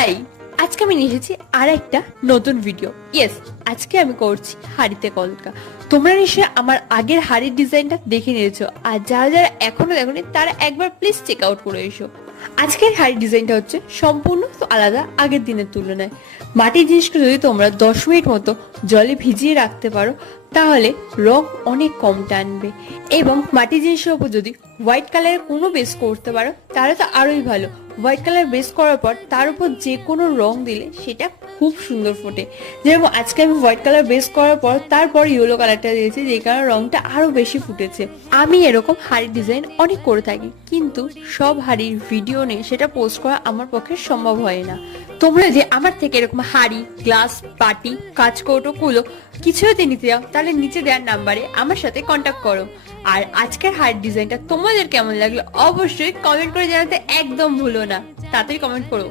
High, আজকে আমি নিয়ে এসেছি আর একটা নতুন ভিডিও। ইয়েস, আজকে আমি করছি হাড়িতে কলকা। তোমরা নিশ্চয়ই আমার আগের হাড়ির ডিজাইনটা দেখে নিয়েছো, আর যারা যারা এখনো দেখোনি তারা একবার প্লিজ চেক আউট করে এসো। আজকের হাড়ির ডিজাইনটা হচ্ছে সম্পূর্ণ তো আলাদা আগের দিনের তুলনায়। মাটির জিনিসকে যদি তোমরা 10 মিনিট মতো জলে ভিজিয়ে রাখতে পারো তাহলে রং অনেক কম টানবে, এবং মাটির জিনিসের উপর যদি হোয়াইট কালারের কোনো বেস করতে পারো তাহলে তো আরোই ভালো। হোয়াইট কালার বেস করার পর তার উপর যে কোনো রং দিলে সেটা খুব সুন্দর ফোটে। যেরকম আজকে আমি হোয়াইট কালার বেস করার পর তারপর ইয়েলো কালারটা দিয়েছি, যে কারণে রংটা আরো বেশি ফুটেছে। আমি এরকম হাড়ির ডিজাইন অনেক করে থাকি, কিন্তু সব হাড়ির ভিডিও নেই, সেটা পোস্ট করা আমার পক্ষে সম্ভব হয় না। তোমরা যদি আমার থেকে এরকম হাড়ি, গ্লাস, বাটি, কাঁচকৌটো, কুলো কিছু যদি নিতে যাও তাহলে নিচে দেওয়ার নাম্বারে আমার সাথে কন্ট্যাক্ট করো। আর আজকের হার্ট ডিজাইনটা তোমাদের কেমন লাগলো অবশ্যই কমেন্ট করে জানাতে একদম ভুলো না। তাড়াতাড়ি কমেন্ট করো।